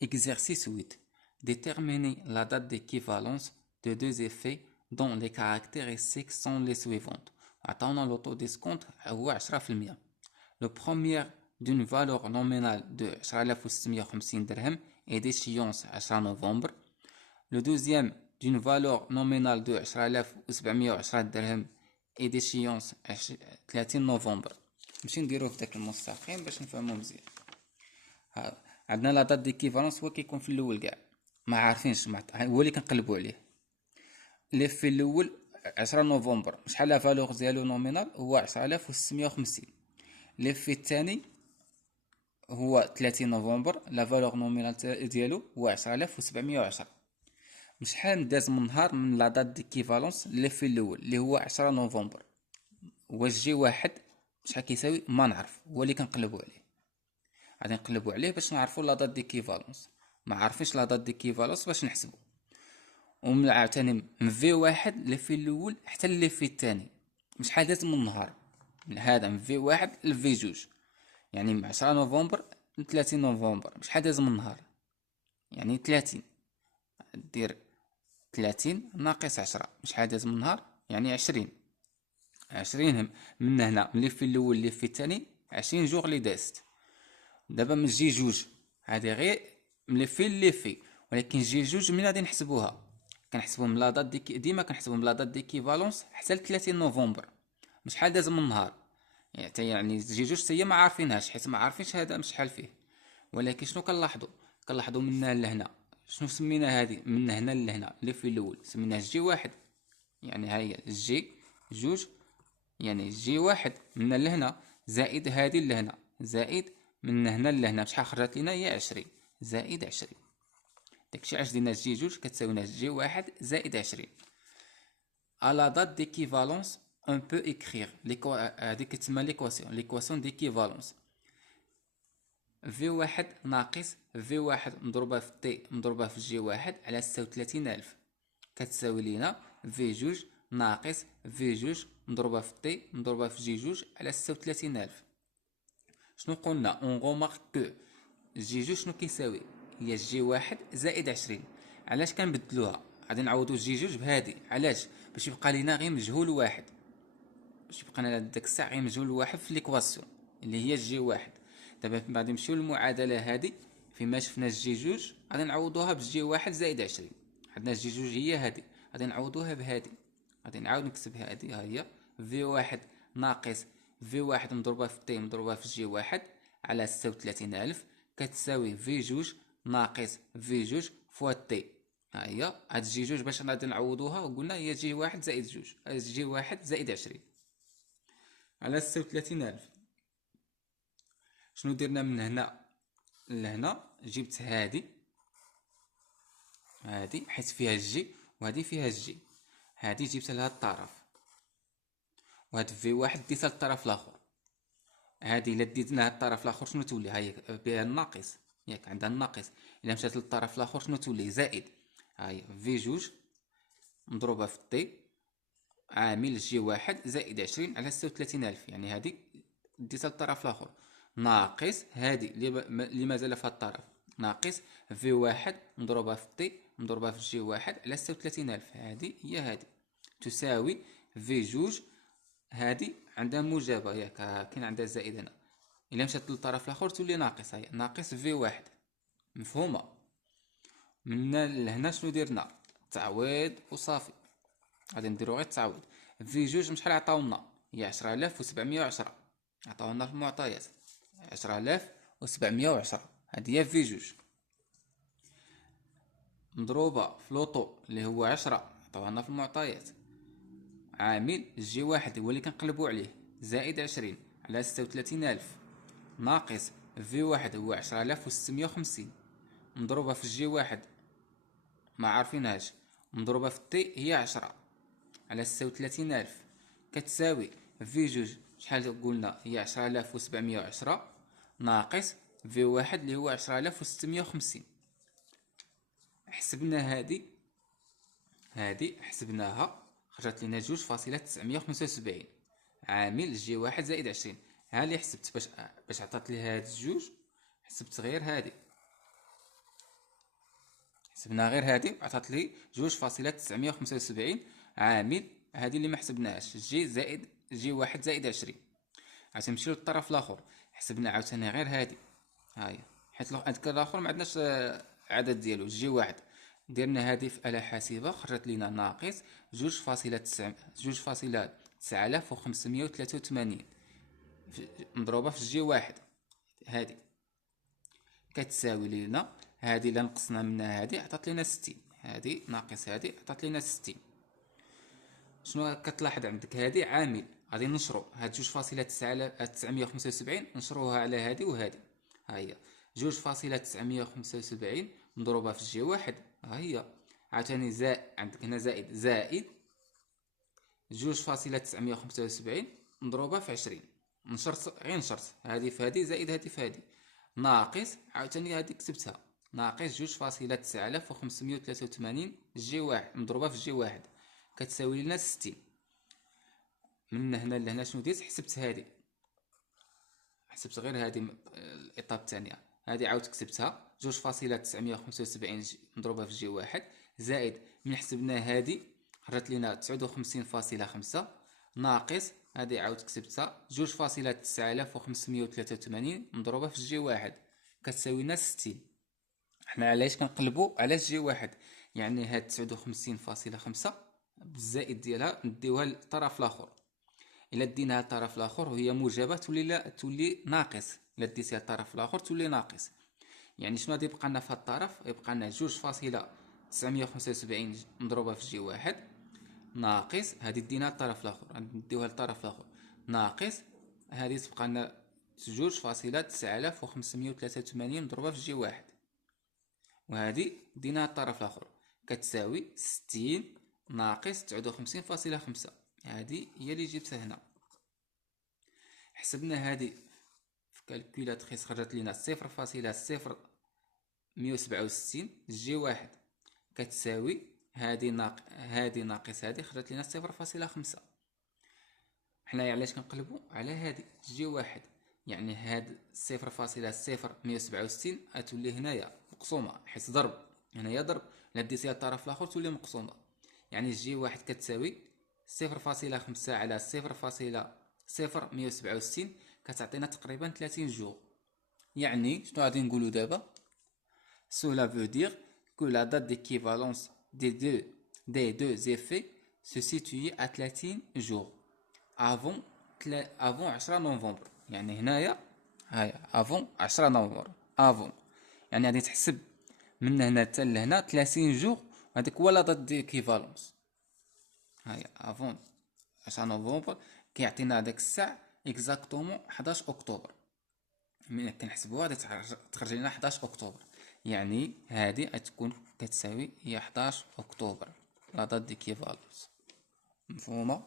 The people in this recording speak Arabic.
Exercice 8. Déterminer la date d'équivalence de deux effets dont les caractéristiques sont les suivantes. عطاونا l'autodescompte هو 10%. Le premier d'une valeur nominale de 10650 dirhams et d'échéance 10 novembre. Le deuxième d'une valeur nominale de 10710 dirhams et d'échéance 30 novembre. نمشي نديروه في داك المستقيم باش نفهمو مزيان. عندنا لا دات ديكيفالونس هو كيكون في الاول كاع ما عارفينش هو اللي كنقلبوا عليه. لي في الاول 10 نوفمبر شحال لا فالور ديالو نومينال هو 10650. لي في الثاني هو 30 نوفمبر لا فالور نومينال ديالو هو 10710. شحال داز من نهار من لا دات ديكيفالونس لي في الاول اللي هو 10 نوفمبر. واش جي واحد شحال كيساوي ما نعرف، هو اللي كنقلبوا عليه. غادي نقلبوا عليه باش نعرفوا لا دات ديكيفالونس. ما عارفينش لا دات ديكيفالونس باش نحسبوا. ومن عاوتاني من في واحد لي في الاول حتى لي في الثاني شحال داز من نهار. من هذا من في واحد لفي جوج يعني من 10 نوفمبر ل 30 نوفمبر شحال داز من نهار، يعني 30. دير 30 ناقص 10 شحال داز من نهار، يعني 20. 20 من هنا من لي في الاول لي في الثاني 20 جوغ اللي دازت. دابا من جي جوج هادي غير ملي في اللي في، ولكن جي جوج من غادي نحسبوها كنحسبوهم لا دات ديما كنحسبوهم لا دات ديكيفالونس حتى ل 30 نوفمبر شحال داز من نهار. يعني جي جوج حتى هي ما عارفينهاش حيت ما عارفينش هذا شحال فيه. ولكن شنو كنلاحظوا من هنا لهنا شنو سمينا هذه من هنا لهنا اللي في الاول سميناه جي واحد، يعني ها هي جي جوج، يعني جي واحد من لهنا زائد هذه لهنا زائد من هنا لهنا شحال خرجت لينا هي 20 زائد 20. داكشي علاش درنا جي جوج كتساوي لنا جي واحد زائد 20. à la date d'équivalence on peut écrire هذيك كتسمى l'équation d'équivalence. في واحد ناقص في واحد مضروبة في تي مضروبة في جي واحد على 36000 كتساوي لينا في جوج ناقص في جوج مضروبة في تي مضروبة في جي جوج على 36000. شنو قلنا اون غومارك كو جي جوج شنو كيساوي هي جي واحد زائد 20. علاش كنبدلوها؟ غادي نعوضو جي جوج بهادي. علاش؟ باش يبقى لينا غير مجهول واحد، باش يبقى لنا داك الساعه غير مجهول واحد في ليكواسيون اللي هي جي واحد. دابا غادي نمشيو للمعادله هادي فيما شفنا جي جوج غادي نعوضوها بجي واحد زائد 20. عندنا جي جوج هي هادي غادي نعوضوها بهادي. غادي نعاود نكتب هادي ها هي في واحد ناقص في واحد مضروبة في تي مضروبة في جي واحد على 36000 كتساوي في جوج ناقص في جوج فوا تي. ها هي هاد جي جوج باش غادي نعوضوها وقلنا هي جي واحد زائد جوج جي واحد زائد 20 على 36000. شنو درنا من هنا لهنا؟ جبت هادي حيت فيها الجي وهادي فيها الجي، هادي جبت لها الطرف وهاد في واحد ديتها للطرف الاخر. هادي الا ديتناها الطرف الاخر شنو تولي؟ هاي بها الناقص ياك عندها الناقص. الا مشات للطرف الاخر شنو تولي؟ زائد. هاي في جوج مضروبه في تي عامل جي واحد زائد 20 على 36000، يعني هادي ديتها للطرف الاخر ناقص هادي اللي مازال في الطرف ناقص في واحد مضروبه في تي مضروبه في جي واحد على 36000. هادي هي هادي تساوي في جوج. هادي عندها موجبه ياك كاين عندها زائد هنا. الا مشات للطرف الاخر تولي ناقص، هي ناقص في واحد. مفهومه؟ من لهنا شنو درنا؟ تعويض وصافي. غادي نديرو غير التعويض. في جوج شحال عطاونا؟ هي 10710 عطاونا في المعطيات 10710. هادي هي في جوج مضروبه في لوطو اللي هو 10 عطاونا في المعطيات عامل جي واحد هو اللي كنقلبو عليه زائد 20 على 36000 ناقص في واحد هو 10650 مضروبة في جي واحد ما عارفينهاش مضروبة في تي هي 10 على 36000 كتساوي في جوج شحال قلنا هي 10710 ناقص في واحد اللي هو 10650. حسبنا هادي حسبناها خرجت لنا 2.975 عامل جي واحد زائد 20. ها اللي حسبت باش عطات لي هاد الجوج حسبت غير هادي حسبنا غير هادي عطات لي 2.975 عامل. هادي اللي ما حسبناهاش، جي زائد جي واحد زائد 20. عاد نمشيو للطرف الاخر، حسبنا عاوتاني غير هادي، ها هي، حيت هذاك الاخر ما عندناش عدد ديالو جي واحد. درنا هادي في آلة حاسبة، خرجت لينا ناقص 2.9583 مضروبة في جي واحد. هادي كتساوي لينا، هادي الا نقصنا منها هادي عطات لينا 60، هادي ناقص هادي عطات لينا 60. شنو كتلاحظ عندك؟ هادي عامل، غادي نشرو هاد 2.975 نشروها على هادي وهادي، ها هي 2.975 مضروبة في جي واحد، ها هي عاوتاني عندك هنا زائد 2.975 مضروبة في 20. غير نشرت هادي في هادي زائد هادي في هادي، ناقص عاوتاني هادي كتبتها ناقص 2.9583 جي واحد مضروبة في جي واحد كتساوي لنا 60. من هنا لهنا شنو درت؟ حسبت هادي، حسبت غير هادي الايطاب الثانيه، هادي عاود كتبتها 2.975 مضروبه في جي واحد زائد من حسبنا هادي خرجت لينا 59.5 ناقص هادي عاود كتبتها 2.9583 مضروبه في جي واحد كتساوي لنا 60. حنا علاش كنقلبوا على جي واحد؟ يعني هاد 59.5 بالزائد ديالها نديوها للطرف الاخر. الا ديناها للطرف الاخر وهي موجبه تولي لا تولي ناقص، الا ديتيها للطرف الاخر تولي ناقص. يعني شنو غادي يبقى لنا في هاد الطرف؟ يبقى لنا 2.975 مضروبه في جي واحد ناقص هادي ديناها للطرف الاخر، غنديوها للطرف الاخر ناقص هادي تبقى لنا 2.9583 مضروبه في جي واحد، وهادي ديناها للطرف الاخر كتساوي 60 ناقص 59.5. هادي هي اللي جبتها هنا. حسبنا هادي في كالكولاتريس خرجت لينا 0.0167 جي واحد كتساوي هادي ناقص هادي خرجت لينا 0.5. حنايا علاش كنقلبوا على هادي جي واحد؟ يعني هاد 0.0167 غتولي هنايا مقسومه حيت ضرب، هنايا ضرب، الا ديتيها الطرف الاخر تولي مقسومه. يعني جي واحد كتساوي 0.5 على 0.0167 كتعطينا تقريبا 30 جوغ. يعني شنو غادي نقولوا دابا؟ Cela veut dire que la date d'équivalence des deux effets se situe à 30 jours avant 10 نوفمبر. يعني هنايا هاي avant 10 نوفمبر avant، يعني غادي تحسب من هنا حتى لهنا 30 جوغ، هذيك هو لا دات ديكيفالونس. هاي avant 10 نوفمبر كيعطينا هذاك الساعه اكزاكتومون 11 اكتوبر. ملي كنحسبوها غادي تخرج لنا 11 اكتوبر، يعني هذه غتكون كتساوي هي 11 اكتوبر لا دات ديكيفالونس. مفهومه؟